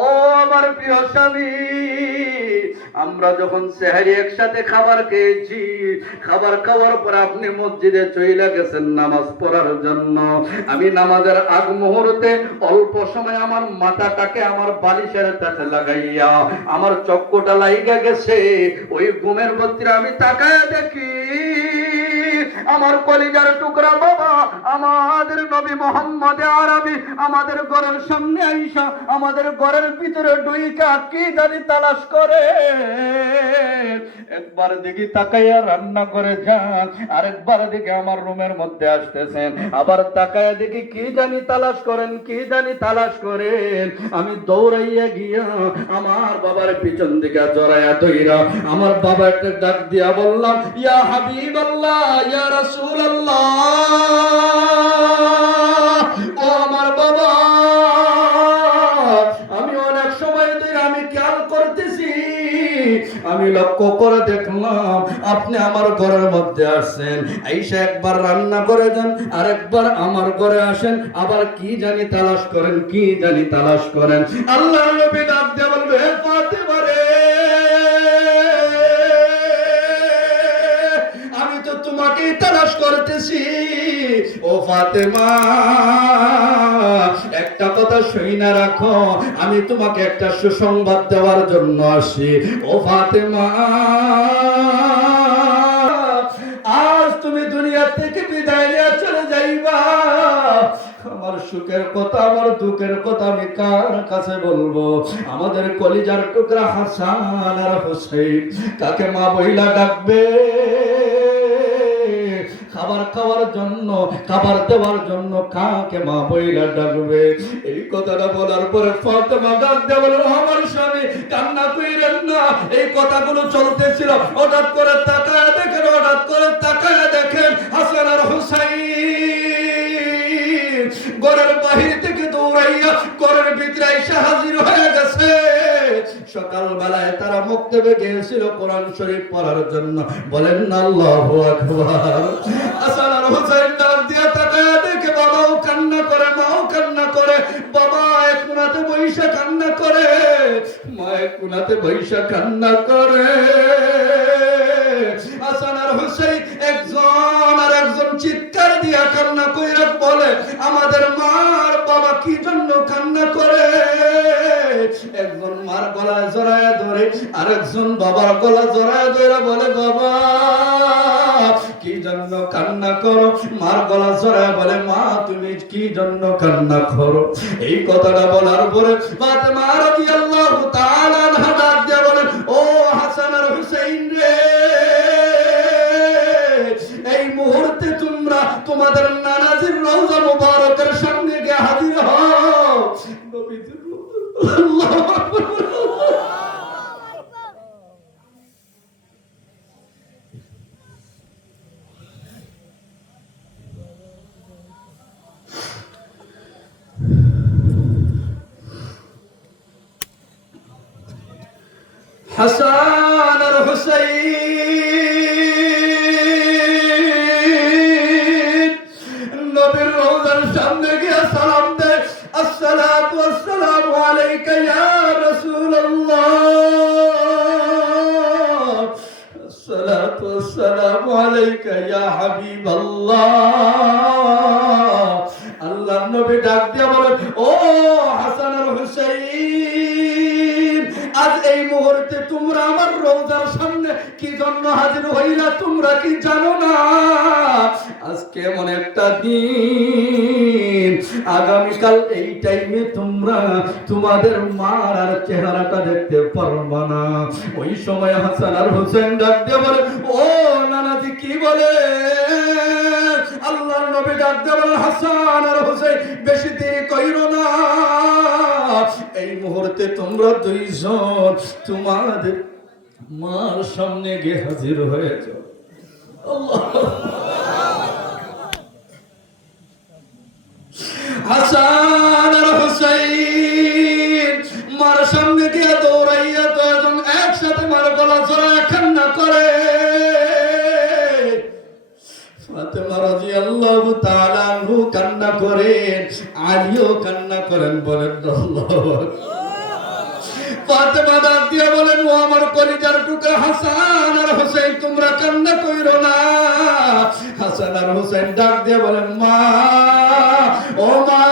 ও আমার প্রিয় স্বামী, আমরা যখন সেহরি একসাথে খাবার খেয়েছি, খাবার খাওয়ার পর আপনি মসজিদে চলে গেছেন নামাজ পড়ার জন্য। আমি নামাজের আগ মুহূর্তে অল্প সময় আমার মাথাটাকে আমার বালিশের কাছে লাগাইয়া আমার চক্ষুটা লাইগা গেছে। ওই ঘুমের মধ্যে আমি তাকায় দেখি আমার কলিজার টুকরা বাবা আমাদের নবী মোহাম্মদ আরবি আমাদের ঘরের সামনে আইসা আমাদের ঘরের ভিতরে ডুইকা কি জানি তালাশ করে। একবার দেখি তাকাইয়া রান্না করে যান, আরেকবার দেখি আমার রুমের মধ্যে আসতেছেন, আবার তাকাইয়া দেখি কি জানি তালাশ করেন, কি জানি তালাশ করেন। আমি দৌড়াইয়া গিয়া আমার বাবার পিছন দিকে জড়াইয়া ধইরা আমার বাবাকে ডাক দিয়া বললাম, ইয়া হাবিবাল্লাহ, ইয়া রাসূলুল্লাহ, ও আমার বাবা, আমি অনেক সময় ধরে আমি খেয়াল করতেছি, আমি লক্ষ্য করে দেখলাম আপনি আমার ঘরের মধ্যে আসছেন, আইসা একবার রান্না করে যান, আরেকবার আমার ঘরে আসেন, আবার কি জানি তালাশ করেন, কি জানি তালাশ করেন। আল্লাহর নবী ডাক দিয়ে বলবে, হে ফাতেমা রে, আমি তো তোমাকেই তালাশ করতেছি। ও ফাতেমা, একটা কথা শুনে রাখো, আমি তোমাকে একটা সুসংবাদ দেওয়ার জন্য আসি। ও ফাতেমা, আজ তুমি দুনিয়া থেকে বিদায় নিয়ে চলে যাইবা। আমার সুখের কথা, আমার দুঃখের কথা আমি কার কাছে বলবো? আমাদের কলিজার টুকরা হাসান আর হোসেন কাকে মা বইলা ডাকবে? খাবার খাওয়ার জন্য, খাবার দেওয়ার জন্য কাকে মা বইলা ডাকবে? এই কথাটা বলার পরে ফাতেমা ডাক দিয়ে বলল, আমার স্বামী কান্না কইরেন না। এই কথাগুলো চলতেছিল, হঠাৎ করে তাকায় দেখেন, হঠাৎ করে তাকায় দেখেন হাসান আর হুসাইন ঘরের বাহির থেকে দৌড়াইয়া ঘরের ভিতরে এসে হাজির হয়ে গেছে। সকাল বেলায় তারা মক্তবে গিয়েছিল কোরআন শরীফ পড়ার জন্য। বলেন না আল্লাহু আকবার। হাসান আর হুসাইন ডাক দিয়া তাকায় দেখে বাবাও কান্না করে, মাও কান্না করে। বাবা এক কোণাতে বইসা কান্না করে, মা এক কোণাতে বইসা কান্না করে। হাসান আর হুসাইন একজন আর একজন চিৎকার দিয়া কান্না কইরা বলে, আমাদের মার বাবা কি জন্য কান্না করে? একজন মার গলা জড়ায় ধরে, আরেকজন বাবার গলা জড়ায় ধরে বলে, বাবা কি জন্য কান্না করো? মার গলা জড়ায় বলে, মা তুমি কি জন্য কান্না করো? এই কথাটা বলার পরে ফাতেমা রাদিয়াল্লাহু তাআলা আনহা ডাক দিয়ে বলেন, ও হাসান আর হুসাইন রে, এই মুহূর্তে তোমরা তোমাদের নানাজির রওজা মুবারকের সামনে গিয়ে হাজির হও। নবীজি আল্লাহু আকবার। হাসান আর হুসাইন নবীর রওজার সামনে গিয়ে সালাম দেয়, আসসালাতু ওয়াসসালামু আলাইকা ইয়া রাসূলুল্লাহ, আসসালাতু ওয়াসসালামু আলাইকা ইয়া হাবিবাল্লাহ। আল্লাহর নবী ডাক দিয়ে বলেন, ও হাসান আর হুসাইন, আজ এই মুহূর্তে তোমরা আমার রওজার সামনে কি জন্য হাজির হইলা তোমরা কি জানো না? আজকে এমন একটা দিন, আগামীকাল এই টাইমে তোমরা তোমাদের মার আর চেহারাটা দেখতে পারবা না। ওই সময় হাসান আর হুসাইন ডাক দিয়ে বলে, ও নানাজি কি বলে? আল্লাহর নবী ডাক দিয়ে বলেন, হাসান আর হুসাইন বেশি দেরি কইরো না, এই মুহূর্তে তোমরা দুইজন তোমাদের মার সামনে গিয়ে হাজির হয়ে যাও। হাসান আর হুসাইন মার সামনে গিয়ে দৌড়াইয়া দুজন একসাথে মার গলা জড়ায় কান্না করে। ফাতেমা রাদিয়াল্লাহু তাআলা আনহু কান্না করেন, আলীও কান্না করেন। বলেন আল্লাহু আকবার। ফাতেমা ডাক দিয়ে বলেন, ও আমার কলিজার টুকরা হাসান আর হোসেন, তোমরা কান্না কইরো না। হাসান আর হোসেন ডাক দিয়ে বলেন, মা, ও মা,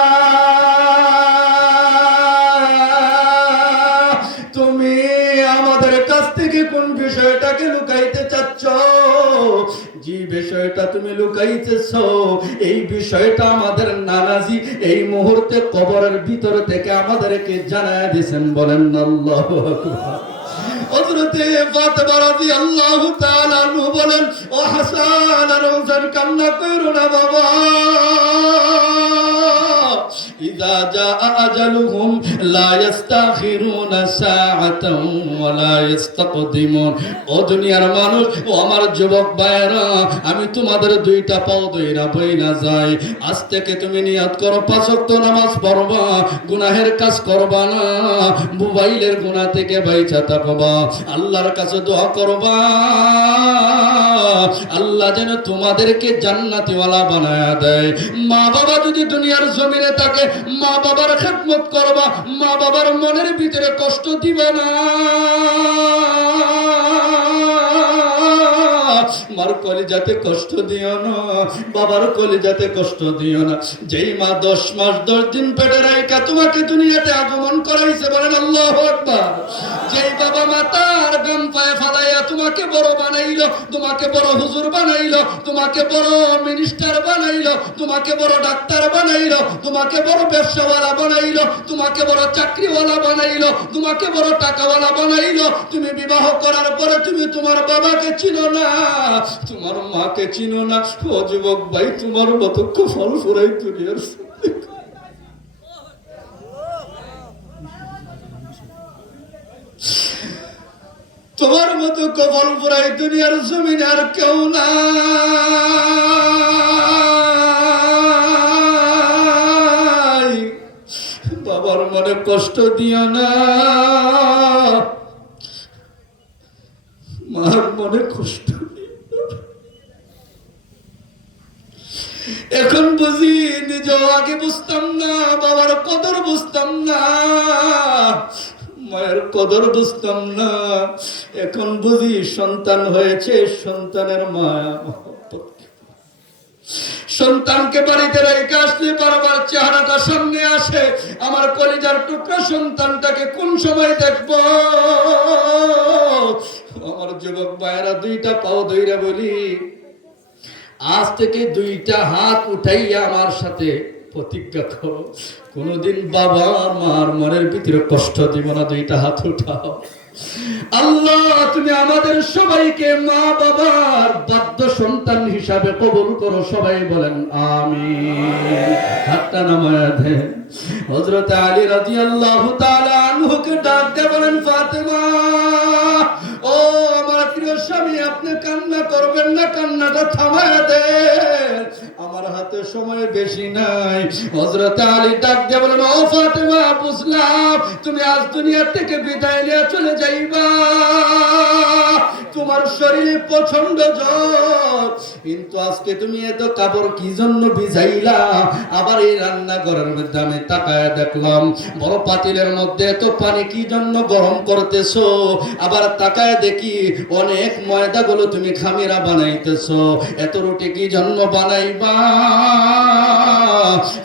তুমি আমাদের কাছ থেকে কোন বিষয়টাকে লুকাইতে চাচ্ছ? যে বিষয়টা তুমি লুকাইতেছ, এই বিষয়টা আমাদের নানাজি এই মুহূর্তে কবরের ভিতর থেকে আমাদেরকে জানায় দিয়েছেন। বলেন আল্লাহু আকবার। হযরতে ফাতেমা রাদিয়াল্লাহু তাআলা আনহু বলেন, ও হাসান আর হোসেন, কান্না করো না বাবা। ইযা জাআ আজালুহুম লা ইস্তাখিরুনা সাআতান ওয়া লা ইস্তাকদিমুন। ও দুনিয়ার মানুষ, ও আমার যুবক ভাইরা, আমি তোমাদের দুইটা পাও ধইরা বইলা যাই, আজ থেকে তুমি নিয়ত করো 5 ওয়াক্ত নামাজ পড়বা, গুনাহের কাজ করবা না, মোবাইলের গুনাহ থেকে বাইচা থাকবা, আল্লাহর কাছে দোয়া করবা, আল্লাহ যেন তোমাদেরকে জান্নাতি ওয়ালা বানায়া দেয়। মা বাবা যদি দুনিয়ার জমিনে থাকে, মা বাবার খেদমত করবা, মা বাবার মনের ভিতরে কষ্ট দিবে না। মার কলিজাতে কষ্ট দিও না, বাবার কলিজাতে কষ্ট দিও না। যেই মা 10 মাস 10 দিন পেটে রাইখা তোমাকে দুনিয়াতে আগমন করাইছে, বলেন আল্লাহু আকবার। যেই বাবা মাতার গাম পায়ে ফালাইয়া তোমাকে বড় বানাইলো, তোমাকে বড় হুজুর বানাইলো, তোমাকে বড় মিনিস্টার বানাইলো, তোমাকে বড় ডাক্তার বানাইলো, তোমাকে বড় ব্যবসাওয়ালা বানাইলো, তোমাকে বড় চাকরিওয়ালা বানাইলো, তোমাকে বড় টাকাওয়ালা বানাইলো, তুমি বিবাহ করার পরে তুমি তোমার বাবাকে চিনো না, তোমার মাকে চিনো না। ও যুবক ভাই, তোমার মতো কপাল ফুরাই দুনিয়ার সামনে, তোমার মতো কপাল ফুরাই দুনিয়ার জমিনে আর কেউ না। বাবার মনে কষ্ট দিও না, মার মনে কষ্ট দিও না। এখন বুঝি, নিজেও আগে বুঝতাম না, বাবার কদর বুঝতাম না, মায়ের কদর বুঝতাম না। এখন বুঝি সন্তান হয়েছে, সন্তানের মায়া মহব্বত। সন্তানকে বাড়িতে রেখে আসলে বারবার চেহারাটা সামনে আসে, আমার কলিজার টুকরা সন্তানটাকে কোন সময় দেখব। আমার যুবক ভাইয়েরা, দুইটা পাও ধইরা বলি, আজ থেকে দুইটা হাত উঠাইয়া আমার সাথে প্রতিজ্ঞা করো, কোনদিন বাবা মার মনের ভিতরে কষ্ট দিব না। দুইটা হাত উঠাও। আল্লাহ, তুমি আমাদের সবাইকে মা বাবার বাধ্য সন্তান হিসাবে কবুল করো। সবাই বলেন আমিন। হাতটা নামায়া দেন। হযরত আলী রাদিয়াল্লাহু তাআলা আনহুকে ডাক দিয়ে বলেন, ফাতেমা, ও আমার প্রিয় স্বামী, আপনি কান্না করবেন না, কান্নাটা থামায়া দেন, আমার হাতে সময় বেশি নাই। হযরত আলী ডাক দিয়ে বলেন, ও ফাতেমা, বুঝলাম তুমি আজ দুনিয়া থেকে বিদায় নিয়ে চলে যাইবা, তোমার শরীরে প্রচন্ড জ্বর, কিন্তু আজকে তুমি এত কাপড় কি জন্য ভিজাইলা? আবার এই রান্নাঘরের মধ্যে আমি তাকায় দেখলাম, বড় পাতিলের মধ্যে এত পানি কি জন্য গরম করতেছো? আবার তাকায় দেখি অনেক ময়দাগুলো তুমি খামিরা বানাইতেছো, এত রুটি কি জন্য বানাইবা?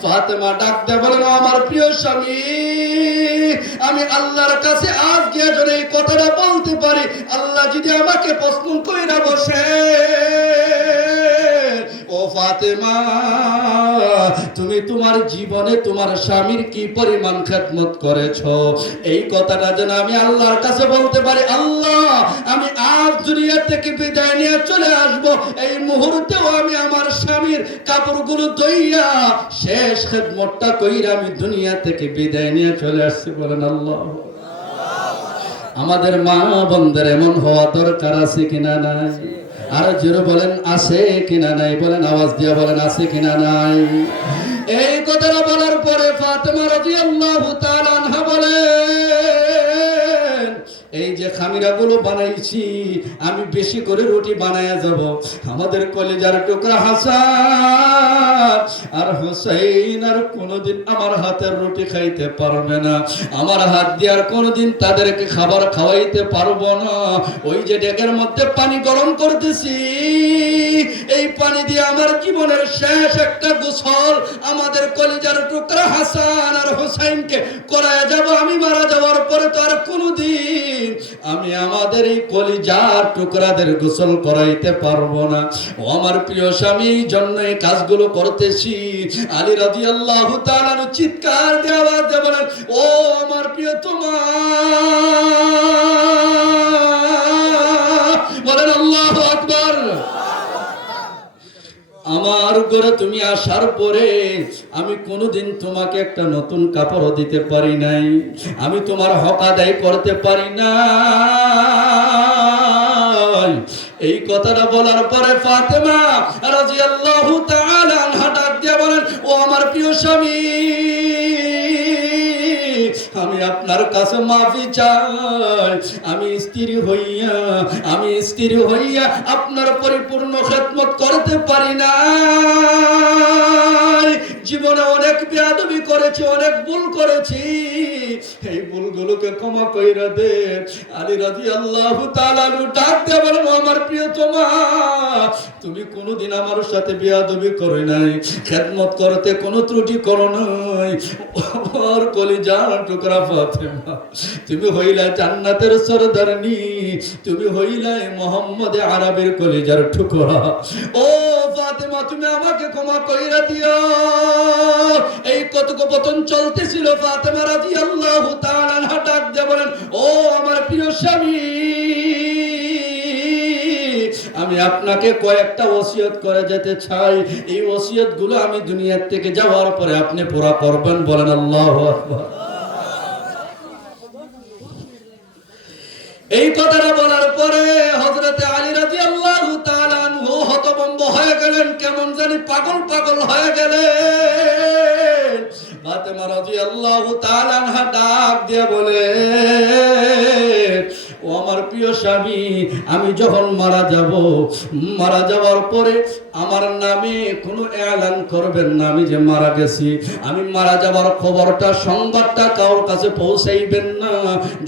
ফাতেমা ডাক দিয়ে বলেন, আমার প্রিয় স্বামী, আমি আল্লাহর কাছে আজ গিয়ে যদি এই কথাটা বলতে পারি, আল্লাহ যদি আমাকে প্রশ্ন কইরা বসে, ও ফাতেমা, তুমি তোমার জীবনে তোমার স্বামীর কি পরিমাণ খেদমত করেছো, এই কথাটা যেন আমি আল্লাহর কাছে বলতে পারি, আল্লাহ, আমি আজ দুনিয়া থেকে বিদায় নিয়ে চলে আসব, এই মুহূর্তেও আমি আমার স্বামীর কাপড়গুলো ধুইয়া শেষ খেদমতটা কইরা আমি দুনিয়া থেকে বিদায় নিয়ে চলে আসছি। বলেন আল্লাহ। আমাদের মা বোনদের এমন হওয়া দরকার আছে কিনা নাই? আর জোরে বলেন, আছে কিনা নাই? বলেন, আওয়াজ দিয়া বলেন, আছে কিনা নাই? এই কথাটা বলার পরে ফাতেমা রাদিয়াল্লাহু তাআলা আনহা বলেন, এই যে খামিরাগুলো বানাইছি, আমি বেশি করে রুটি বানায়া যাব। আমাদের কলিজার টুকরা হাসান আর হুসাইন আর কোনোদিন আমার হাতের রুটি খাইতে পারবে না, আমার হাত দিয়ে আর কোনোদিন তাদেরকে খাবার খাওয়াইতে পারবো না। ওই যে ডেকের মধ্যে পানি গরম করতেছি, এই পানি দিয়ে আমার জীবনের শেষ একটা গোসল আমাদের কলিজার টুকরা হাসান আর হুসাইনকে করায় যাব। আমি মারা যাওয়ার পরে তো আর কোনোদিন আমি আমাদের এই কলিজার টুকরাদের গোসল করাইতে পারবো না। ও আমার প্রিয় স্বামী, এই জন্য এই কাজগুলো করতেছি। আলী রাদিয়াল্লাহু তাআলা চিৎকার দিয়ে আওয়াজ দিয়ে বলেন, ও আমার প্রিয় তোমা, বলেন আল্লাহু আকবার। আমার ঘরে তুমি আসার পরে আমি কোনোদিন তোমাকে একটা নতুন কাপড় দিতে পারি নাই, আমি তোমার হক আদায় করতে পারি না। এই কথাটা বলার পরে ফাতেমা রাদিয়াল্লাহু তাআলা আনহা ডাক দিয়ে বলেন, ও আমার প্রিয় স্বামী, আমি আপনার কাছে মাফি চাই। আমি স্ত্রী হইয়া আপনার পরিপূর্ণ খেদমত করতে পারি না। জীবনে অনেক বেয়াদবি করেছি, অনেক ভুল করেছি, এই ভুলগুলোকে ক্ষমা কইরা দেন। আলী রাদিয়াল্লাহু তাআলা ডাক দিয়ে বলেন, আমার প্রিয়তমা, তুমি কোনোদিন আমার সাথে বেয়াদবি করে নাই, খেদমত করতে কোনো ত্রুটি করো নাই। আমার কলিজার টুকরা ফাতেমা, তুমি হইলা জান্নাতের সরদারনি, তুমি হইলা মুহাম্মদ আরবের কলিজার টুকরা। ও ফাতেমা, তুমি আমাকে ক্ষমা কইরা দিও। এই কথোপকথন চলতেছিল, ফাতেমা রাদিয়াল্লাহু তাআলা আনহা ডাক দিয়ে বলেন, ও আমার প্রিয় স্বামী, আমি আপনাকে কয়েকটা ওসিয়ত করে যেতে চাই। এই ওসিয়ত গুলো আমি দুনিয়ার থেকে যাওয়ার পরে আপনি পুরা করবেন। বলেন আল্লাহু আকবার। এই কথাটা বলার পরে হযরত আলী রাদিয়াল্লাহু তাআলা আনহু হতভম্ব হয়ে গেলেন, কেমন জানি পাগল হয়ে গেলেন। ফাতেমা রাদিয়াল্লাহু তাআলা আনহা ডাক দিয়ে বলে, ও আমার প্রিয় স্বামী, আমি যখন মারা যাওয়ার পরে আমার নামে কোনো এলান করবেন না আমি যে মারা গেছি। আমি মারা যাওয়ার খবরটা, সংবাদটা কারোর কাছে পৌঁছাইবেন না।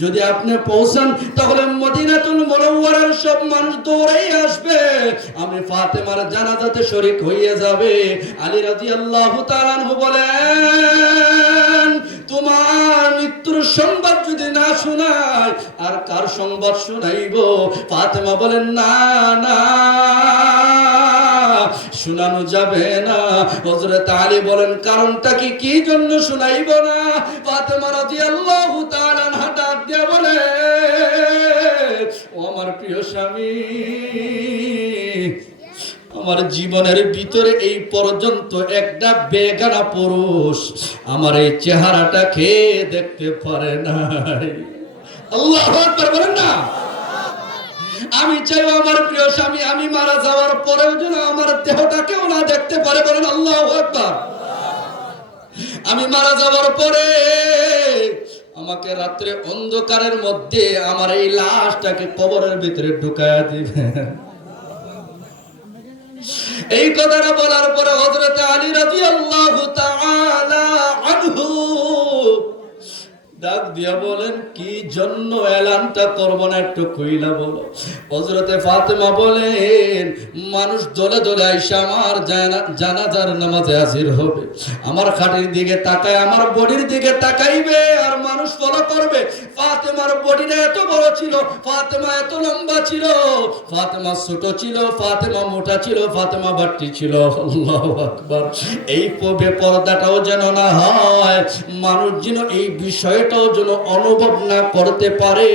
যদি আপনি পৌঁছান তাহলে মদিনাতুল মুনাওয়ারার সব মানুষ দৌড়াই আসবে, আমি ফাতেমার জানাজাতে শরীক হয়ে যাবে। আলী রাদিয়াল্লাহু তাআলা আনহু বলেন, তোমার মৃত্যুর সংবাদ যদি না শোনায় আর কার সংবাদ শোনাইব? ফাতেমা বলেন, না না, শোনানো যাবে না। হযরত আলী বলেন, কারণটা কি জন্য শোনাইব না? ফাতেমা রাদিয়াল্লাহু তাআলা আনহা ডাক দিয়ে বলে, ও আমার প্রিয় স্বামী, আমার জীবনের ভিতরে এই পর্যন্ত একটা বেগানা পুরুষ আমার এই চেহারাটাকে দেখতে পারে নাই। আল্লাহু আকবার বলেন না। আমি চাই আমার প্রিয় স্বামী আমি মারা যাওয়ার পরেও যেন আমার দেহটাকেও না দেখতে পারে। বলেন আল্লাহু আকবার। আমি মারা যাওয়ার পরে আমাকে রাত্রে অন্ধকারের মধ্যে আমার এই লাশটাকে কবরের ভিতরে ঢুকায়া দিবেন। এই কথাটা বলার পরে হযরত আলী রাদিয়াল্লাহু তাআলা আনহু ডাক দিয়া বলেন, কি জন্য এলানটা করব না একটু কইলা বলো। হযরতে ফাতেমা বলেন, মানুষ দলে দলে আইসা আমার জানাজার নামাজে হাজির হবে, আমার খাটের দিকে তাকায়, আমার বডির দিকে তাকাইবে আর মানুষ ফলো করবে। ফাতেমার বডিটা এত বড় ছিল, ফাতেমা এত লম্বা ছিল, ফাতেমা ছোট ছিল, ফাতেমা মোটা ছিল, ফাতেমা বাট্টি ছিল। আল্লাহু আকবার। এই পর্দাটাও যেন না হয়, মানুষ যেন এই বিষয়টাও যেন অনুভব না করতে পারে,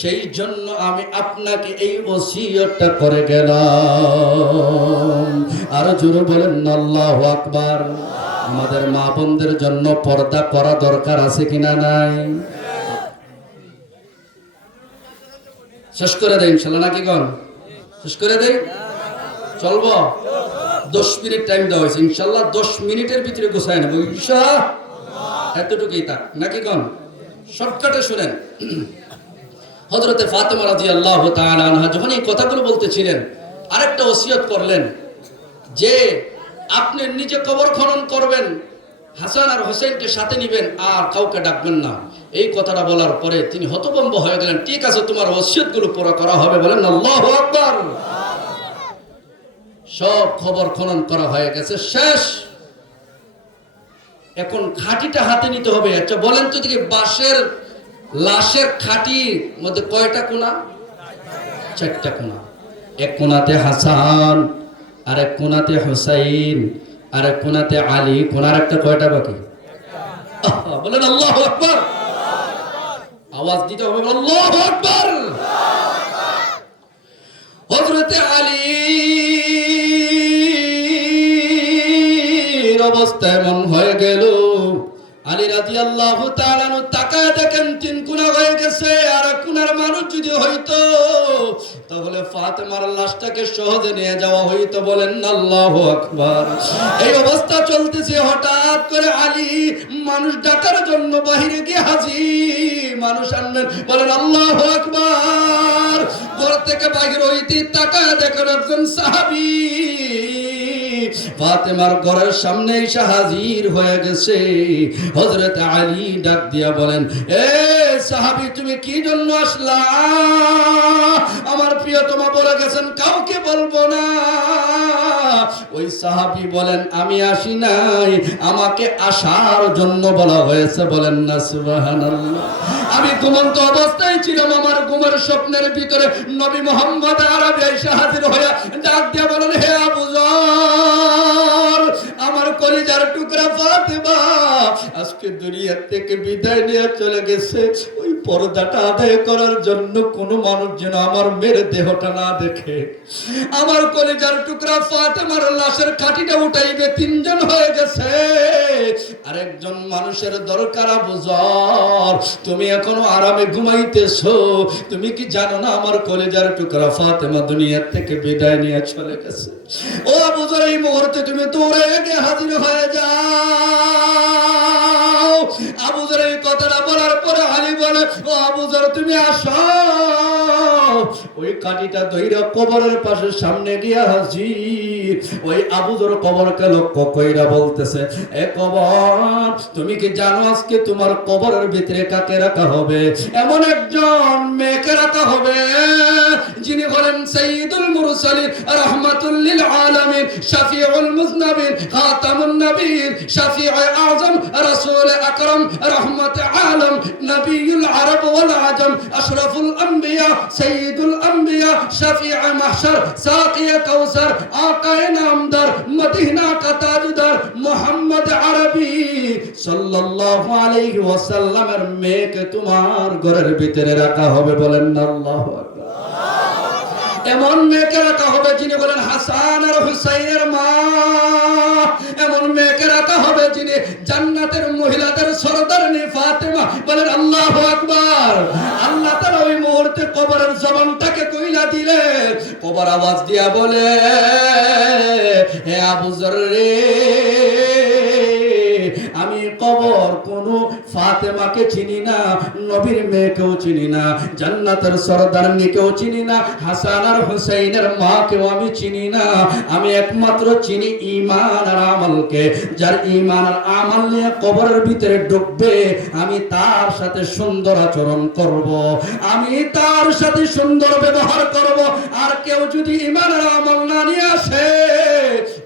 সেই জন্য আমি আপনাকে এই ওসিয়তটা করে গেলাম। আরো জোরে বলেন আল্লাহু আকবার। আমাদের মা বোনদের জন্য পর্দা করা দরকার আছে কিনা নাই? শেষ করে দেয় ইনশাল্লাহ, নাকি কোন শেষ করে দেয়? চলবো? 10 মিনিট টাইম দেওয়া হয়েছে, ইনশাল্লাহ 10 মিনিটের ভিতরে গোছায় নেব ইনশাআল্লাহ। এতটুকুই তা, নাকি কোন? শর্টকাটে শুনেন। হযরতে ফাতেমা রাদিয়াল্লাহু তাআলা আনহা যখন এই কথাগুলো বলতেছিলেন, আরেকটা ওসিয়ত করলেন যে আপনি নিজে কবর খনন করবেন, হাসান আর হোসেনকে সাথে নিবেন, আর কাউকে ডাকবেন না। এই কথাটা বলার পরে তিনি হতভম্ব হয়ে গেলেন। ঠিক আছে, তোমার ওসিয়তগুলো পুরো করা হবে। বলেন আল্লাহু আকবার। সব খবর খনন করা হয়ে গেছে, শেষ। এখন খাটিটা হাতে নিতে হবে। আচ্ছা বলেন তো দেখি, বাঁশের লাশের খাটির মধ্যে কয়টা কোনা? 4টা কোনা। এক কোনাতে হাসান, আর এক কোনাতে হুসাইন, আর এক কোনাতে আলী। কোনার একটা কয়টা বাকি? বলেন আল্লাহু আকবার। আওয়াজ দিতে হবে, আল্লাহু আকবার। হযরতে আলী অবস্থা এমন হয়ে গেল, আলী রাদিয়াল্লাহু তাআলা তাকায় দেখেন 3 কোনা হয়ে গেছে। আর এক কোনার মানুষ যদি হইতো তাহলে ফাতেমার লাশটাকে সহজে নিয়ে যাওয়া হইতো। বলেন আল্লাহু আকবার। এই অবস্থা চলতেছে, হঠাৎ করে আলী মানুষ ডাকার জন্য বাহিরে গিয়ে হাজির। মানুষ আনবেন, বলেন আল্লাহু আকবার। ঘর থেকে বাহির হইতে তাকায় দেখেন একজন সাহাবী ফাতেমার ঘরের সামনে এসে হাজির হয়ে গেছে। হযরত আলী ডাক দিয়া বলেন, এ সাহাবী, তুমি কি জন্য আসলা? আমার প্রিয়তমা বলে গেছেন কাউকে বলবো না। ওই সাহাবী বলেন, আমি আসি নাই, আমাকে আসার জন্য বলা হয়েছে। বলেন না সুবহানাল্লাহ। আমি ঘুমন্ত অবস্থায় ছিলাম, আমার ঘুমের স্বপ্নের ভিতরে নবী মুহাম্মদ আরবি এসে হাজির হয়ে ডাক দিয়া বলেন, হে আবু যর, আমার কলিজার টুকরা ফাতেমা আজকে দুনিয়া থেকে বিদায় নিয়ে চলে গেছে। ওই পর্দাটা আদায় করার জন্য কোনো মানুষ যেন আমার মেয়ের দেহটা না দেখে। আমার কলিজার টুকরা ফাতেমার লাশের খাটিটা উঠাইবে 3 জন হয়ে গেছে, আরেকজন মানুষের দরকার। আবু যর, তুমি এখনো আরামে ঘুমাইতেছো, তুমি কি জানো না আমার কলিজার টুকরা ফাতেমা দুনিয়া থেকে বিদায় নিয়ে চলে গেছে? ও আবু যর, এই মুহূর্তে তুমি দৌড়ে গিয়ে হাজির হয়ে যাও। আবু যর এই কথাটা বলার পরে আলী বলে, ও আবু যর, তুমি আসো। ওই কাঠিটা ধইরা কবরের পাশে সামনে গিয়া হাজির। ওই আবু যর কবরকে লক্ষ্য কইরা বলতেছে, এ কবর, তুমি কি জানো আজকে তোমার কবরের ভিতরে কাকে রাখা হবে? এমন একজন মেয়েকে রাখা হবে যিনি হলেন সাইয়্যিদুল মুরসালিন, রাহমাতুল লিল আলামিন, শাফিউল মুযনাবিন, খাতামুন নবীন, শাফিউ আযম, রাসূল আকরাম, রাহমাত আলম, নবিয়ুল আরব ওয়াল আজম, আশরাফুল আম্বিয়া, সাইয়্যিদুল আম্বিয়া, শাফিউ মাহশর, সাকিয়ে কাউসার, আকায়ে নামদার, মদিনা কা তাজদার, মুহাম্মদ আরবি সাল্লাল্লাহু আলাইহি ওয়াসাল্লামের মেয়েকে তোমার ঘরের ভিতরে রাখা হবে। বলেন আল্লাহু আকবার। এমন মেয়েকে রাখা হবে যিনি বলেন হাসান আর হুসাইনের মা। এমন মেয়েকে রাখা হবে যিনি জান্নাতের মহিলাদের সরদারনি ফাতেমা। বলেন আল্লাহু আকবার। আল্লাহ তাআলা ওই মুহূর্তে কবরের জবানটাকে কইলা দিলেন। কবর আওয়াজ দিয়া বলে, হে আবু যর রে, আমি কবর কোন ফাতেমাকে চিনি না, নবীর মেয়েকেও চিনি না, জান্নাতের সরদারনিকেও চিনি না, হাসান আর হুসাইনের মাকেও আমি চিনি না। আমি একমাত্র চিনি ঈমান আর আমলকে। যার ঈমান আর আমল নিয়ে কবরের ভিতরে ঢুকবে, আমি তার সাথে সুন্দর আচরণ করব, আমি তার সাথে সুন্দর ব্যবহার করব। আর কেউ যদি ঈমান আর আমল না নিয়ে আসে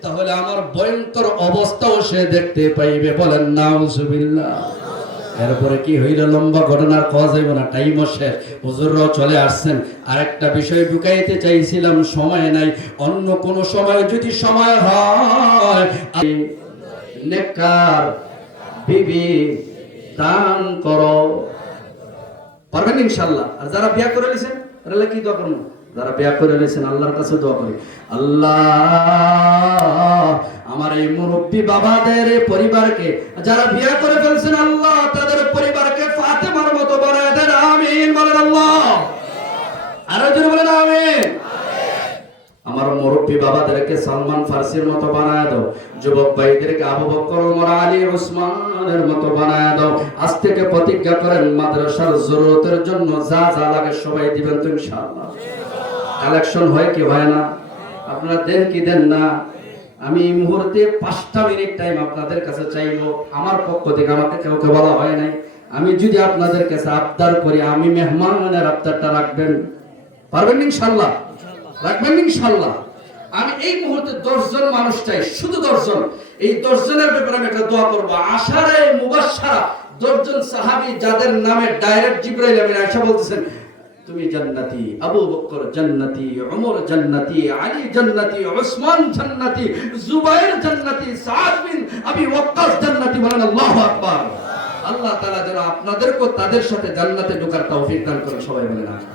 তাহলে আমার ভয়ঙ্কর অবস্থাও সে দেখতে পাইবে। বলেন নাউজুবিল্লাহ। এরপরে কি হইল, লম্বা ঘটনার কথা যাইব না, টাইমও শেষ, হুজুররাও চলে আসছেন। আরেকটা বিষয় ঢুকাইতে চাইছিলাম, সময় নাই। অন্য কোন সময় যদি সময় হয়, নেককার বিবি দান করো, পারবেন ইনশাআল্লাহ। আর যারা বিয়ে করে নিছেন তাহলে কি দোয়া করব? যারা বিয়ে করে নিছেন আল্লাহর কাছে দোয়া করি, আল্লাহ আমার এই মুরব্বী বাবাদের পরিবারকে, যারা বিয়ে করে ফেলছেন, আল্লাহ তাদের পরিবারকে ফাতেমার মতো বানায় দেন। আমিন বলেন আল্লাহ। আরো জোরে বলেন আমিন। আমার মুরব্বী বাবাদেরকে সালমান ফারসির মতো বানায় দাও। যুবক ভাইদেরকে আবু বকর, ওমর, আলী, ওসমান মেহমানের মতো বানায় দাও। আজ থেকে প্রতিজ্ঞা করেন মাদ্রাসার জরুরতের জন্য যা যা লাগে সবাই দিবেন তো ইনশাআল্লাহ। কালেকশন হয় কি হয় না? আপনারা দেন কি দেন না? আমি এই মুহূর্তে 5টা মিনিট টাইম আপনাদের কাছে চাইবো। আমার পক্ষ থেকে আমাকে কাউকে বলা হয় নাই। আমি যদি আপনাদের কাছে আবদার করি, আমি মেহমানের আবদারটা রাখবেন? পারবেন ইনশাআল্লাহ? রাখবেন ইনশাআল্লাহ? আমি এই মুহূর্তে 10 জন মানুষ চাই, শুধু 10 জন। এই 10 জনের ব্যাপারে আমি একটা দোয়া করব। আশারে মুবাশশারা 10 জন সাহাবী যাদের নামে ডাইরেক্ট জিবরাইল আমিন আয়েশা বলতেছেন তুমি জান্নাতি, আবু বকর জান্নাতি, ওমর জান্নাতি, আলী জান্নাতি, উসমান জান্নাতি, জুবাইর জান্নাতি, সাদ বিন আবি ওয়াক্কাস জান্নাতি। বলেন আল্লাহু আকবার। আল্লাহ তাআলা যেন আপনাদেরকে তাদের সাথে জান্নাতে ঢোকার তৌফিক দান করেন। সবাই বলেন আমিন।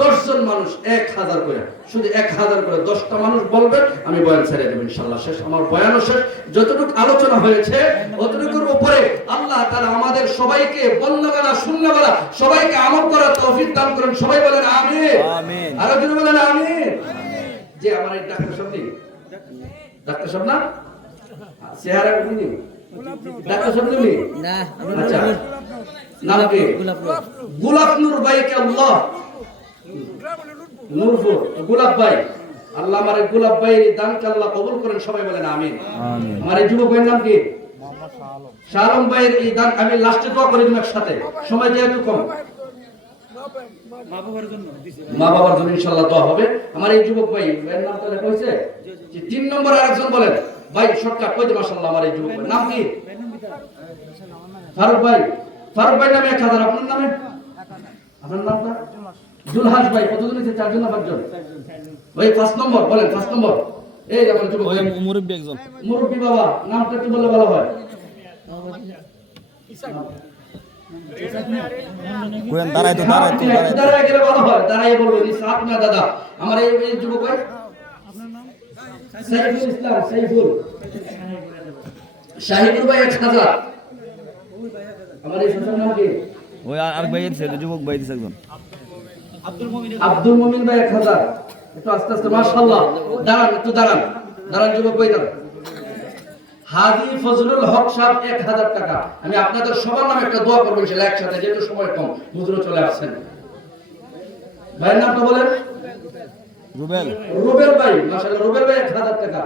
10 জন মানুষ 1000 করে, শুধু 1000 করে 10টা মানুষ বলবেন, আমি বয়ান ছেড়ে দেব ইনশাআল্লাহ। শেষ, আমার বয়ানও শেষ। যতটুকু আলোচনা হয়েছে অতটুকুর উপরে আল্লাহ তাআলা আমাদের সবাইকে বলনেওয়ালা শুননেওয়ালা সবাইকে আমল করার তৌফিক দান করেন। সবাই বলেন আমিন। আমিন। আর জোরে বলেন আমিন। যে আমার এই ডাক্তার সাহেব নেই, ডাক্তার সাহেব না চেহারা বুঝিনি, ডাক্তার সাহেব নেই না। আচ্ছা, নাম কি? গোলাপ নূর ভাইকে আল্লাহ নূরপুর গোলাপ ভাই, আল্লাহ আমার এই গোলাপ ভাইয়ের দানকে আল্লাহ কবুল করেন। সবাই বলেন আমিন। আমার এই যুবক ভাইয়ের নাম কি? শাহ আলম ভাইয়ের এই দান আমি লাস্টে দোয়া করে দিব একসাথে, সময় যেহেতু কম। মা বাবার জন্য ইনশাআল্লাহ দোয়া হবে। আমার এই যুবক ভাই এর নাম তো লেখা হয়েছে, 3 নম্বর আরেকজন বলেন ভাই শর্টকাট কই দে। মাশাআল্লাহ, আমার এই যুবক ভাই নাম কি? ফারুক ভাই। ফারুক ভাই নামে 1000। আপনার নামে? আপনার নামটা? জুলহাস ভাই। কতজন আছে? 4 জন না 5 জন? ভাই 5 নম্বর বলেন, 5 নম্বর। এই আমার যুবক ভাই মুরব্বি একজন। মুরব্বি বাবা নামটা একটু বললে ভালো হয়। কোন দাঁড়ায় তো দাঁড়ায় গেলে ভালো হয়, দাঁড়ায় বলবো ইসাক না দাদা। আমার এই যুবক ভাই সাইফুল ইসলাম, সাইফুল শাহিদুল ভাই 1000। আমার এই শ্বশুর নাম কি? ওই আর ভাই এর ছেলে যুবক ভাই দিছে একজন আব্দুল মুমিন ভাই 1000। একটু আস্তে আস্তে মাশাআল্লাহ। দাঁড়ান, একটু দাঁড়ান, দাঁড়ান যুবক ভাই দাঁড়ান। হাজী ফজলুল হক সাহেব 1000 টাকা। আমি আপনাদের সবার নামে একটা দোয়া করব ইনশাআল্লাহ একসাথে, যেহেতু সময় কম, হুজুর চলে আসছেন। ভাইয়ের নামটা বলেন। রুবেল। রুবেল ভাই মাশাআল্লাহ। রুবেল ভাই 1000 টাকা।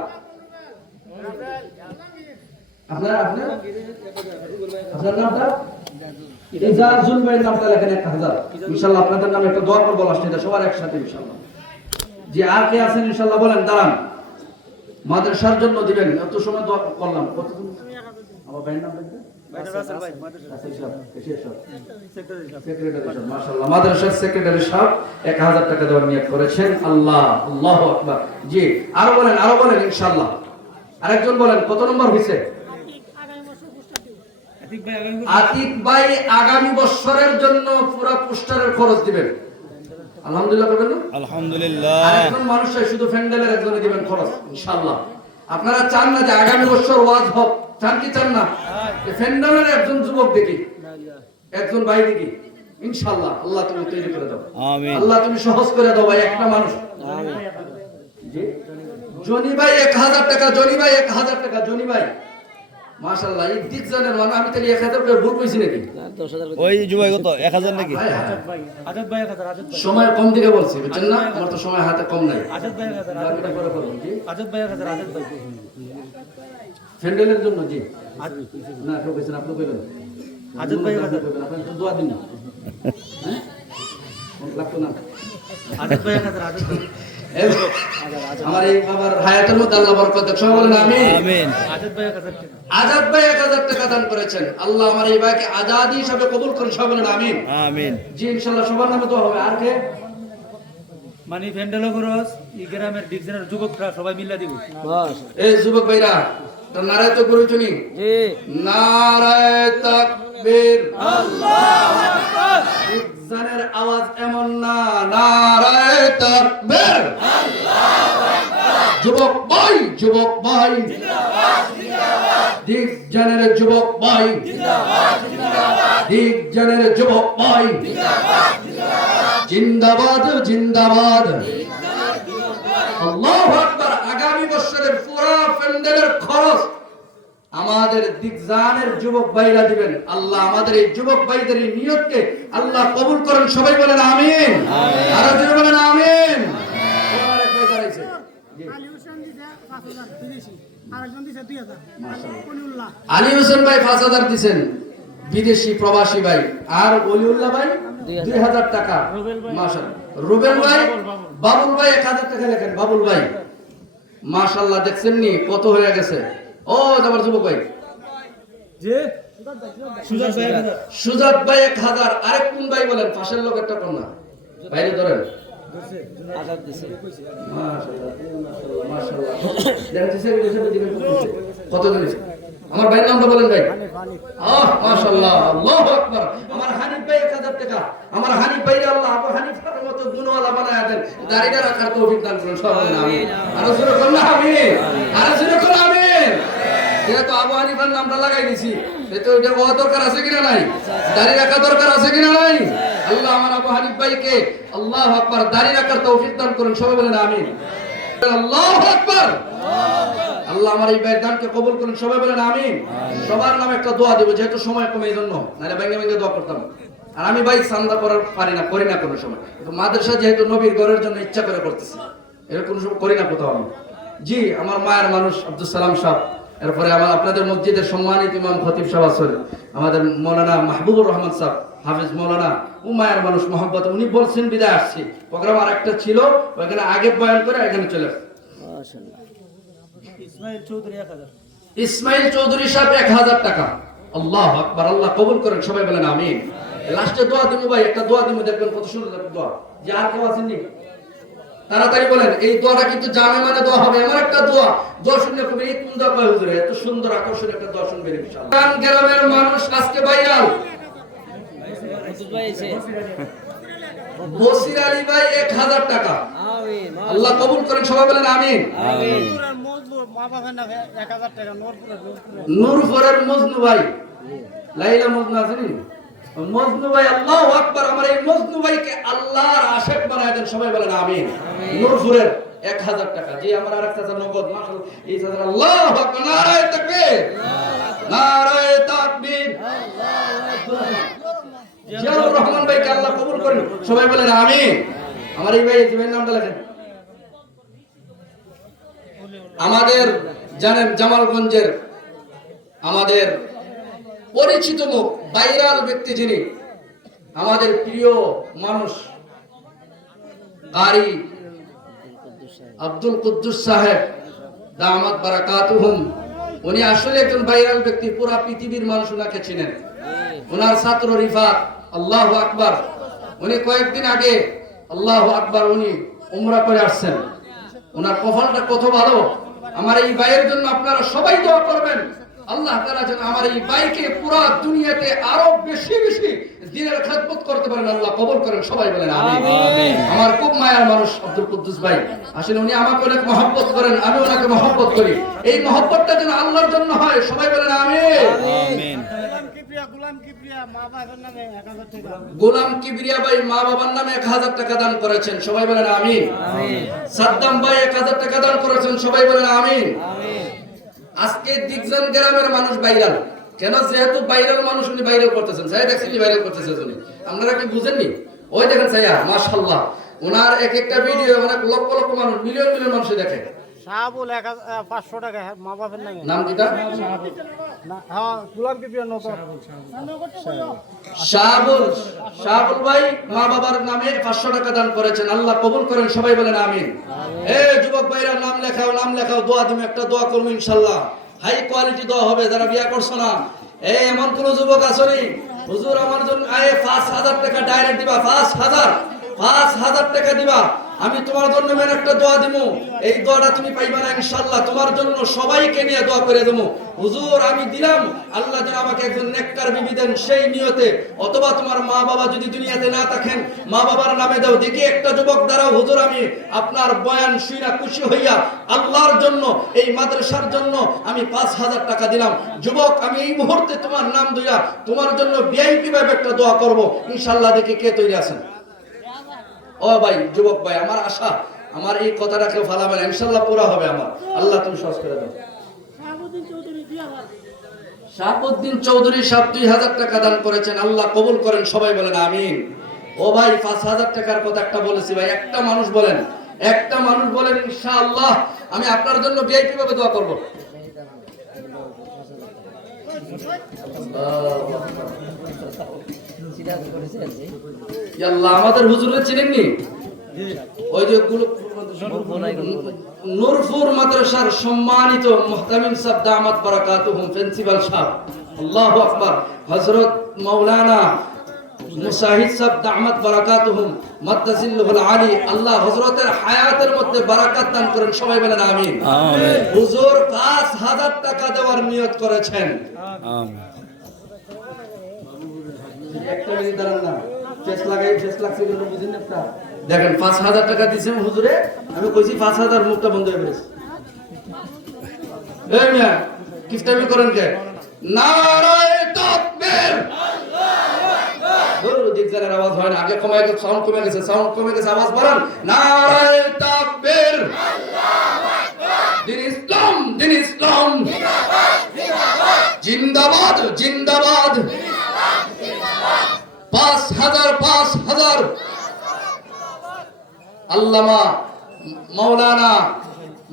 আপনার নামটা? ইজাজুল ভাই নামটা লেখেন 1000। ইনশাআল্লাহ আপনাদের নামে একটা দোয়া করব লাস্টে সবার একসাথে ইনশাআল্লাহ। যে আর কে আছেন ইনশাআল্লাহ বলেন। দাঁড়ান, মাদ্রাসার জন্য দিবেন। এত সময় দোয়া করলাম। কতজন? আমার ভাইয়ের নাম বলতে মাশাআল্লাহ। মাদ্রাসার সেক্রেটারি সাহেব 1000 টাকা দেওয়ার নিয়ত করেছেন। আল্লাহ, আল্লাহু আকবার। জি, আরো বলেন, আরো বলেন ইনশাআল্লাহ। আরেকজন বলেন কত নম্বর হইছে? আতিক ভাই আগামী বছরের জন্য পুরো পোস্টারের খরচ দিবেন। আলহামদুলিল্লাহ করবেন না? আলহামদুলিল্লাহ। আরেকজন মানুষ শুধু ফ্যান্ডেলের একজনে দিবেন খরচ ইনশাআল্লাহ। আপনারা চান না যে আগামী বছর ওয়াজ হোক? চান কি চান না? ফ্যান্ডেলের একজন যুবক দেখি, একজন ভাই দেখি ইনশাআল্লাহ। আল্লাহ তুমি তৈরি করে দাও। আমিন। আল্লাহ তুমি সহজ করে দাও ভাই। একটা মানুষ জি জনি ভাই 1000 টাকা। জনি ভাই 1000 টাকা। জনি ভাই মাশাআল্লাহ। এই দিকজানের মানে আমি তাহলে 1000 করে ভুল কইছি নাকি? ওই যুবক কত 1000 নাকি? আজাদ ভাই 1000। সময় কম দিকে বলছি, বুঝছেন না? আমার তো সময় হাতে কম নাই। আজাদ ভাই 1000। বাকিটা পরে করুন। জি আজাদ ভাই 1000। আজাদ ভাই ফ্যান্ডেলের জন্য। জি না কেউ কইছেন, আপনি কইলেন আজাদ ভাই 1000। আপনি তো দোয়া দিন না। হ্যাঁ লাগতো না। আজাদ ভাই 1000। আজাদ ভাই আমার এই বাবার হায়াতের মধ্যে আল্লাহ বরকত দেন। সবাই বলেন আমিন। আমিন। আজাদ ভাই 1000 টাকা। আজাদ ভাই 1000 টাকা দান করেছেন। আল্লাহ আমার এই ভাইকে আজাদি হিসাবে কবুল করেন। সবাই বলেন আমিন। আমিন। জি ইনশাআল্লাহ সবার নামে দোয়া হবে। আর কে? মানে ভেন্ডেলো খরচ এই গ্রামের ডিভিশনের যুবকরা সবাই মিলে দিব। এই যুবক ভাইরা তো নারায়ে তাকবীর শুনি। জি নারায়ে তাকবীর। আল্লাহু আকবার। জানের আওয়াজ এমন না। নারায়ে তাকবীর। আল্লাহু আকবার। যুবক ভাই, যুবক ভাই জিন্দাবাদ, জিন্দাবাদ। দিক জানের যুবক ভাই জিন্দাবাদ, জিন্দাবাদ। দিক জানের যুবক ভাই জিন্দাবাদ, জিন্দাবাদ। জিন্দাবাদ, জিন্দাবাদ। আল্লাহু আকবার। আগামী বছরের পুরো প্যান্ডেলের খরচ আমাদের দিকজানের যুবক ভাইরা দিবেন। আল্লাহ আমাদের এই যুবক ভাইদের এই নিয়তকে আল্লাহ কবুল করেন, সবাই বলেন আমিন। আরো জোরে বলেন আমিন। আমার এক ভাই দাঁড়াইছে। জি। আলী হোসেন ভাই 5000 দিবেন, বিদেশি প্রবাসী ভাই। আর ওলিউল্লাহ ভাই 2000 টাকা। মাশাআল্লাহ। রুবেল ভাই, বাবুল ভাই 1000 টাকা লেখেন। বাবুল ভাই মাশাআল্লাহ, দেখছেন নি কত হয়ে গেছে। ও আমার যুবক ভাই সুজাত ভাই 1000। আরেক কোন ভাই বলেন, পাশের লোক একটা কোন না বাইরে ধরেন। কত দিয়েছে আমার ভাইয়ের নামটা বলেন ভাই। মাশাআল্লাহ, আল্লাহু আকবার। আমার হানিফ ভাই 1000 টাকা। আমার হানিফ ভাই আল্লাহ আবু হানিফার মতো গুণওয়ালা বানায় দেন, দাড়িটা রাখার তৌফিক দান করুন। সবাই আমিন। আরো জোরে বলুন আমিন। আরো জোরে বলুন আমিন। যেহেতু আবু হানিফার নামটা লাগাই দিছি, সেটা ওইটা বড় দরকার আছে কিনা নাই? দাড়ি রাখা দরকার আছে কিনা নাই? আল্লাহ আমার আবু হানিফ ভাইকে আল্লাহু আকবার দাড়ি রাখার তৌফিক দান করুন। সবাই বলেন আমিন। আল্লাহু আকবার। আল্লাহ আমার এই ভাইয়ের দানকে কবুল করুন। সবাই বলেন আমিন। সবার নামে একটা দোয়া দেব, যেহেতু সময় কমে, এই জন্য নাহলে ভেঙে ভেঙে দোয়া করতাম। আর আমি ভাই চান্দা করার করি না কোনো সময়। তো মাদ্রাসা যেহেতু নবীর ঘরের জন্য ইচ্ছা করে করতেছি, এরকম করি না কোথাও আমি। জি, আমার মায়ের মানুষ আব্দুল সালাম সাহেব, এরপরে আমার আপনাদের মসজিদের সম্মানিত ইমাম খতিব সাহেব আছেন, আমাদের মৌলানা মাহবুবুর রহমান সাহেব, হাফেজ মৌলানা, ও মায়ের মানুষ মহব্বত, উনি বলছেন বিদায় আসছি। প্রোগ্রাম আর একটা ছিল, ওইখানে আগে বয়ান করে এখানে চলে আসছে। ইসমাইল চৌধুরী সাহেব 1000 টাকা। আল্লাহু আকবার। আল্লাহ কবুল করেন। সবাই বলেন আমিন। লাস্টে দোয়া দিমু ভাই, একটা দোয়া দিমু, দেখবেন কত সুন্দর দোয়া। যে আর কেউ আছেন নি তাড়াতাড়ি বলেন। এই দোয়াটা কিন্তু জামে মানে দোয়া হবে। আমার একটা দোয়া শুনলে খুব, এই কোন দোয়া কয় হুজুর, এত সুন্দর আকর্ষণীয় একটা দোয়া শুনবেন ইনশাআল্লাহ। গান গ্রামের মানুষ আজকে ভাইরাল। বসির আলী ভাই 1000 টাকা। আল্লাহ কবুল করেন। সবাই বলেন আমিন। নূরপুরের মজনু ভাই, লাইলা মজনু আছেন মজনু ভাই, আল্লাহু আকবার। আমার এই মজনু ভাইকে আল্লাহর আশিক বানায় দেন। সবাই বলেন আমিন। নূরপুরের 1000 টাকা। জি, আমার আরেকটা নগদ মাশাআল্লাহ। এই সাদা আল্লাহু আকবার। নারায়ে তাকবীর, নারায়ে তাকবীর। জিয়াউর রহমান ভাইকে আল্লাহ কবুল করেন। সবাই বলেন আমিন। আমার এই ভাই জীবনের নামটা লেখেন। আমাদের জানেন জামালগঞ্জের আমাদের পরিচিত মুখ, ভাইরাল ব্যক্তি, যিনি আমাদের প্রিয় মানুষ, কারি আব্দুল কুদ্দুস সাহেব দামাত বারাকাতুহুম। উনি আসলে একজন ভাইরাল ব্যক্তি, পুরা পৃথিবীর মানুষ উনাকে চিনেন। ওনার ছাত্র রিফাত, আল্লাহু আকবার। উনি কয়েকদিন আগে আল্লাহু আকবার উনি উমরা করে আসছেন। ওনার কপালটা কত ভালো। আমার এই ভাইয়ের জন্য আপনারা সবাই দোয়া করবেন। আল্লাহ তাআলা যেন আমার এই ভাইকে পুরো দুনিয়াতে আরো বেশি বেশি দ্বীনের খেদমত করতে পারেন। আল্লাহ কবুল করেন। সবাই বলেন আমিন। আমার খুব মায়ার মানুষ আব্দুল কুদ্দুস ভাই, আসলে উনি আমাকে অনেক মহব্বত করেন, আমি ওনাকে মহব্বত করি। এই মহব্বতটা যেন আল্লাহর জন্য হয়। সবাই বলেন আমিন। গোলাম কিবরিয়া ভাই মা বাবার নামে 1000 টাকা দান করেছেন। সবাই বলেন আমিন। সাদ্দাম ভাই 1000 টাকা দান করেছেন। সবাই বলেন আমিন। আজকে দিকজান গ্রামের মানুষ ভাইরাল কেন? যেহেতু ভাইরাল মানুষ, উনি ভাইরাল করতেছেন। সাই দেখছেন ভাইরাল করতেছেন উনি, আপনারা কি বুঝেননি? ওই দেখেন সাইয়া, মাশাআল্লাহ, ওনার এক একটা ভিডিও অনেক লক্ষ লক্ষ মানুষ, মিলিয়ন মিলিয়ন মানুষ দেখে। শাহাবুল 500 টাকা মা বাবার নামে। নাম কিটা? হ্যাঁ, গোলাম কিবরিয়া নগর। শাহাবুল ভাই মা বাবার নামে 500 টাকা দান করেছেন। আল্লাহ কবুল করেন। সবাই বলেন আমিন। এই যুবক ভাইরা নাম লেখাও, নাম লেখাও, দোয়া দিমু, একটা দোয়া করব ইনশাআল্লাহ। হাই কোয়ালিটি দোয়া হবে। যারা বিয়া করছো না, এই এমন কোন যুবক আসেনি হুজুর আমার জন্য 5000 টাকা ডাইরেক্ট দিবা, 5000 টাকা দিবা, আমি তোমার জন্য মেন একটা দোয়া দিমু। এই দোয়াটা তুমি পাইবা না ইনশাআল্লাহ। তোমার জন্য সবাইকে নিয়ে দোয়া করে দেবো। হুজুর আমি দিলাম, আল্লাহ যেন আমাকে একজন নেককার বিবি দেন সেই নিয়তে। অথবা তোমার মা বাবা যদি দুনিয়াতে না থাকেন, মা বাবার নামে দাও। দেখি একটা যুবক দাঁড়াও, হুজুর আমি আপনার বয়ান শুইনা খুশি হইয়া আল্লাহর জন্য, এই মাদ্রাসার জন্য আমি 5000 টাকা দিলাম। যুবক আমি এই মুহূর্তে তোমার নাম ধইরা তোমার জন্য ভিআইপি ভাবে একটা দোয়া করব ইনশাআল্লাহ। দেখি কে তৈরি আছেন? ও ভাই, যুবক ভাই, আমার আশা আমার এই কথাটা কেউ ফালাবে না ইনশাআল্লাহ, পুরা হবে আমার। আল্লাহ তুমি সহজ করে দাও। শাহাবুদ্দিন চৌধুরী সাহেব 2000 টাকা দান করেছেন, আল্লাহ কবুল করেন, সবাই বলেন আমিন। ও ভাই 5000 টাকার কথা একটা বলেছি ভাই, একটা মানুষ বলেন, একটা মানুষ বলেন ইনশাআল্লাহ আমি আপনার জন্য ভিআইপি ভাবে দোয়া করব। আল্লাহ আমাদের হুজুরে চিনেননি? ওই যে নূরপুর মাদ্রাসার সম্মানিত মুহতামিম সাহেব দামাত বারাকাতুহুম প্রিন্সিপাল সাহেব, আল্লাহু আকবার, হযরত মাওলানা মুসাহিদ সাহেব দামাত বারাকাতুহুম মাদ্দাজিল্লুহুল আলী, আল্লাহ হযরতের হায়াতের মধ্যে বারাকাত দান করেন, সবাই বলেন আমিন। আমিন। হুজুর 5000 টাকা দেওয়ার নিয়ত করেছেন। আমিন। একটা মিনিট দাঁড়ান না, ফেস লাগাই, ফেস লাগছে কেন বুঝেন না আপনারা? দেখেন 5000 টাকা দিয়েছেন হুজুরে, আমি কইছি 5000, মুখটা বন্ধ হয়ে গেছে। এই মিয়া কিফটামি করেন কে? নারায়ে তাকবীর, আল্লাহু আকবার। দিকজানের আওয়াজ হয় না, আগে কমায় গেছে, সাউন্ড কমে গেছে, সাউন্ড কমে গেছে, আওয়াজ বাড়ান। নারায়ে তাকবীর, আল্লাহু আকবার। দিন ইসলাম, দিন ইসলাম, জিন্দাবাদ, জিন্দাবাদ, জিন্দাবাদ, জিন্দাবাদ, জিন্দাবাদ, জিন্দাবাদ। 5000 আল্লামা মাওলানা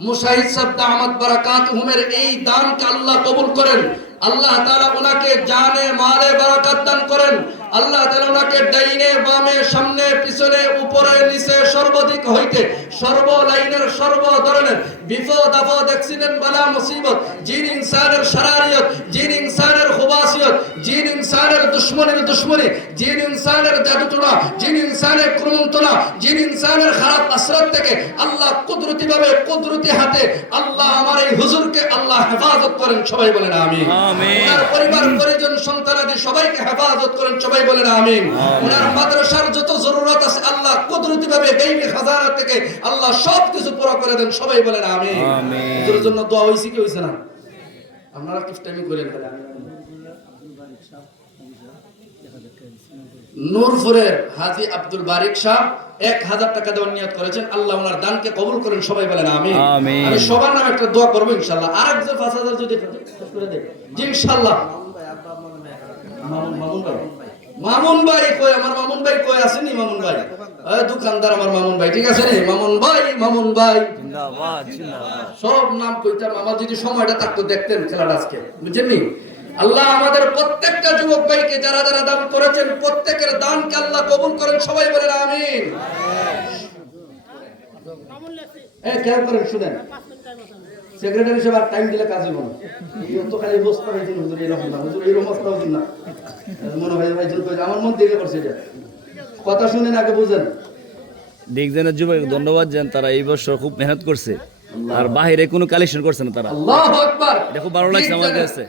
মুসাহিদ সাহেব দামাত বারাকাতুহুমের এই দানকে আল্লাহ কবুল করেন। আল্লাহ তাআলা ওনাকে জানে মালে বারাকাত দান করেন। আল্লাহ তাআলা ওনাকে ডাইনে বামে সামনে পিছনে উপরে নিচে সর্বদিক হইতে সর্ব লাইনের সর্ব ধরনের বিপদ আপদ অ্যাক্সিডেন্ট বালা মুসিবত, জিন ইনসানের শারারিয়ত, জিন ইনসানের খুবাসিয়ত, জিন ইনসানের দুশমনের দুশমনি, জিন ইনসানের জাদুটোনা, জিন ইনসানের ক্রমন্তনা, জিন ইনসানের খারাপ আসরাত থেকে আল্লাহ কুদরতি ভাবে কুদরতি হাতে আল্লাহ আমার এই হুজুরকে আল্লাহ হেফাজত করেন, সবাই বলেন আমিন। আমিন। ওনার পরিবার পরিজন সন্তানাদি সবাইকে হেফাজত করেন, সবাই বলেন আমিন। ওনার মাদ্রাসার যত জরুরত আছে আল্লাহ কুদরতি ভাবে গায়বী খাজানা থেকে আল্লাহ সবকিছু পুরো করে দেন, সবাই বলেন আমিন। আমিন। হুজুরের জন্য দোয়া হইছে কি হইছে না? আপনারা কিফটামি করেন তাহলে আমিন। নূরপুরের হাজী আব্দুল বারিক সাহেব 1000 টাকা দেওয়ার নিয়ত করেছেন, আল্লাহ ওনার দানকে কবুল করেন, সবাই বলেন আমিন। আমিন। আমি সবার নামে একটা দোয়া করব ইনশাআল্লাহ। আরেকজন 5000 যদি করে দেয় জি ইনশাআল্লাহ। মামুন ভাই কই? আমার মামুন ভাই কই আসেনি? মামুন ভাই দোকানদার, আমার মামুন ভাই ঠিক আছে নি? মামুন ভাই, মামুন ভাই জিন্দাবাদ, জিন্দাবাদ। সব নাম কইতাম, আমার যদি সময়টা থাকতো দেখতেন খেলাটা আজকে, বুঝছেন? আল্লাহ আমাদের প্রত্যেকটা যুবক ভাইকে যারা যারা দান করেছেন প্রত্যেকের দানকে আল্লাহ কবুল করেন, সবাই বলেন আমিন। খেয়াল করেন, শুনেন, সেক্রেটারি সাহেব আর টাইম দিলে কাজ হইব না। তো খালি বসতে হয়েছিল হুজুর, এরকম না, হুজুর এরকম অবস্থা হচ্ছিল না, মনে হয় ভাই আমার মন থেকে করছে এটা। কথা শুনেন, আগে বুঝেন। দিকজানের যুবক ধন্যবাদ জান, তারা এই বছর খুব মেহনত করছে আর বাইরে কোনো কালেকশন করছে না তারা। আল্লাহু আকবার। এটা খুব ভালো লাগছে আমার কাছে।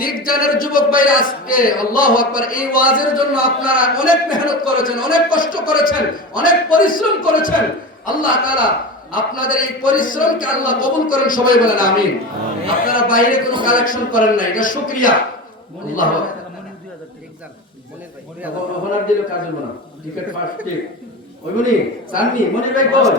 দিকজানের যুবক ভাইরা আজকে আল্লাহু আকবার এই ওয়াজের জন্য আপনারা অনেক মেহনত করেছেন, অনেক কষ্ট করেছেন, অনেক পরিশ্রম করেছেন। আল্লাহ তাআলা আপনাদের এই পরিশ্রমকে আল্লাহ কবুল করেন, সবাই বলেন আমিন। আপনারা বাইরে কোনো কালেকশন করেন না, এটা শুকরিয়া। আল্লাহু আকবার। ওনার দিলে কাজ হবে না, টিকেট ফার্স্ট টিক ওইবনি সাননি মনির ভাই কই?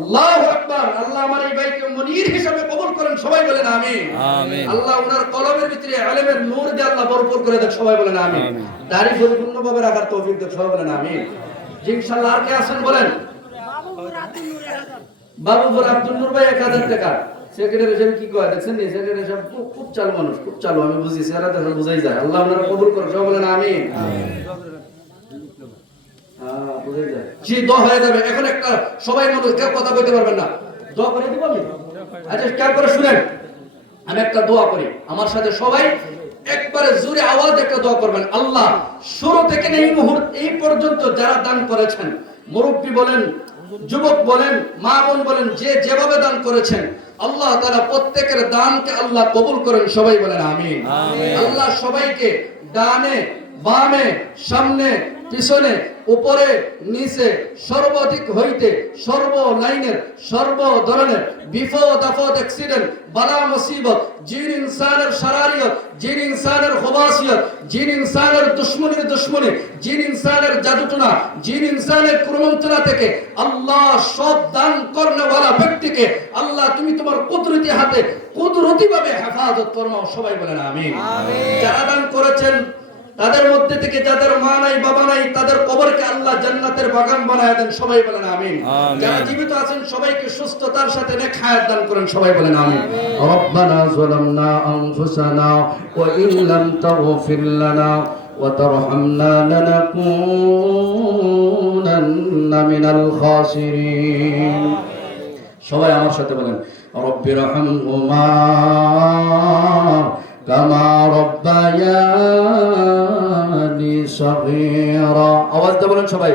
আল্লাহু আকবার। আল্লাহ আমার এই ভাইকে মনির হিসেবে কবুল করেন, সবাই বলেন আমিন। আমিন। আল্লাহ ওনার কলমের ভিতরে ইলমের নূর দিয়ে আল্লাহ ভরপুর করে দেন, সবাই বলেন আমিন। দাড়ি পরিপূর্ণভাবে রাখার তৌফিক দেন, সবাই বলেন আমিন। জি ইনশাআল্লাহ। আর কে আছেন বলেন? বাবুপুর আব্দুল নূর ভাই 1000 টাকা। সেক্রেটারি হিসেবে কি কয় দেখছেন নি? সেক্রেটারি হিসেবে খুব চালু মানুষ, খুব চালু, আমি বুঝি, সেরা দেখা বুঝাই যায়। আল্লাহ ওনারা কবুল করেন, সবাই বলেন আমিন। বুঝাই যায়। জি দোয়া হয়ে যাবে। এখন একটা সবাই মনে কেউ কথা বলতে পারবেন না, দোয়া করে দিব আমি। আচ্ছা খেয়াল করে শুনেন, আমি একটা দোয়া করি, আমার সাথে সবাই একবারে জোরে আওয়াজ একটা দোয়া করবেন। আল্লাহ শুরু থেকে এই মুহূর্ত এই পর্যন্ত যারা দান করেছেন, মুরব্বী বলেন, যুবক বলেন, মা বোন বলেন, যে যেভাবে দান করেছেন আল্লাহ তাআলা প্রত্যেকের দানকে আল্লাহ কবুল করেন, সবাই বলেন আমিন। আল্লাহ সবাইকে ডানে বামে সামনে পিছনে, উপরে, নিচে, সর্বাধিক হইতে সর্ব লাইনের সর্ব ধরনের বিপদ আপদ অ্যাক্সিডেন্ট বালা মুসিবত জিন ইনসানের শারারিয়ত জিন ইনসানের খবাসিয়ত জিন ইনসানের দুশ্মনী জিন ইনসানের জাদুটনা জিন ইনসানের কুমন্ত্রণা থেকে আল্লাহ সব দান করনেওয়ালা ব্যক্তিকে আল্লাহ তুমি তোমার কুদরতি হাতে কুদরতি ভাবে হেফাজত ফরমাও। সবাই বলেন আমিন। যারা দান করেছেন তাদের মধ্যে থেকে যাদের মা নাই বাবা নাই তাদের কবরকে আল্লাহ জান্নাতের বাগান বানায় দেন। সবাই বলেন আমিন। যারা জীবিত আছেন সবাইকে সুস্থতার সাথে নেক হায়াত দান করেন। সবাই বলেন আমিন। রব্বানা যালামনা আনফুসানা ওয়া ইন লাম তাগফির লানা ওয়া তারহামনা লানাকুনান্না মিনাল খাসিরিন। সবাই আমার সাথে বলেন রব্বিরহামহুমা কামা রব্বায়ানি সগীরা। আওয়াজ দিয়ে বলেন সবাই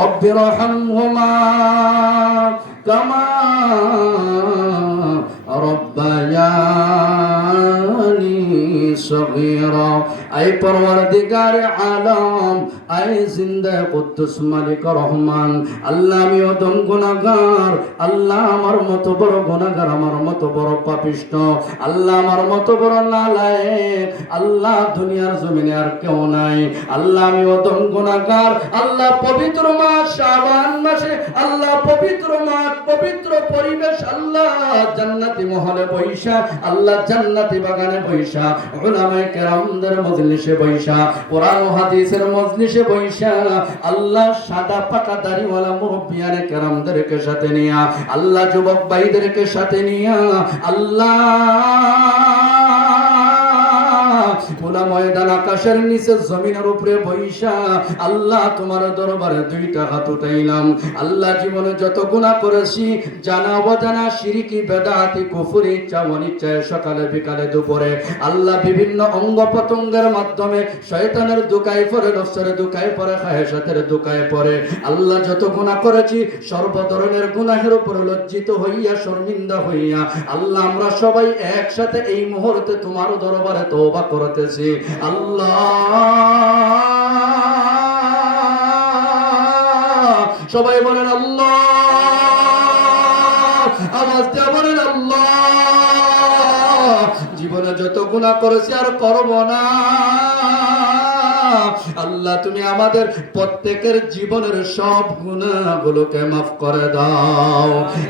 রব্বিরহামহুমা কামা রব্বায়ানি সগীরা। আই পরওয়ারদিগার আলম, আই জিন্দা কুদ্দুস মালিক রহমান, আল্লাহ আমি অদম গুনাহগার, আল্লাহ আমার মতো বড় গুনাহগার, আমার মতো বড় পাপিষ্ঠ, আল্লাহ আমার মতো বড় নালায়েক, আল্লাহ দুনিয়ার জমিনে আর কেউ নাই, আল্লাহ আমি অদম গুনাহগার। আল্লাহ পবিত্র মাস শাবান মাসে, আল্লাহ পবিত্র মাস পবিত্র পরিবেশ, আল্লাহ জান্নাতি মহলে বৈশা, আল্লাহ জান্নাতি বাগানে বৈশা, উলামায়ে কেরামদের মজলিসে বৈশা, কোরআন ও হাদিসের মজলিসে বৈশা, আল্লাহ সাদা পাকা দাড়িওয়ালা মুরব্বিয়ানে কেরামদেরকে সাথে নিয়া, আল্লাহ যুবক ভাইদেরকে সাথে নিয়া, আল্লাহ খোলা ময়দান আকাশের নিচে জমিনের উপরে বৈশা, আল্লাহ তোমার দরবারে দুইটা হাত উঠাইলাম। আল্লাহ জীবনে যত গুনাহ করেছি, জানা অজানা, শিরকি বেদাতি কুফরি ইচ্ছা অনিচ্ছায়, সকালে বিকালে দুপুরে, আল্লাহ বিভিন্ন অঙ্গ প্রত্যঙ্গের মাধ্যমে শয়তানের দুকায় পড়ে, নফসের দুকায় পড়ে, খায়েশাতের দুকায় পড়ে, আল্লাহ যত গুনাহ করেছি সর্ব ধরনের গুনাহের উপর লজ্জিত হইয়া শর্মিন্দা হইয়া, আল্লাহ আমরা সবাই একসাথে এই মুহূর্তে তোমার দরবারে তওবা করতেছি। আল্লাহ সবাই বলেন আল্লাহ, আওয়াজ দিয়ে বলেন আল্লাহ। জীবনে যত গুনাহ করেছি আর করব না, আল্লাহ তুমি আমাদের প্রত্যেকের জীবনের সব গুনাহগুলোকে মাফ করে দাও।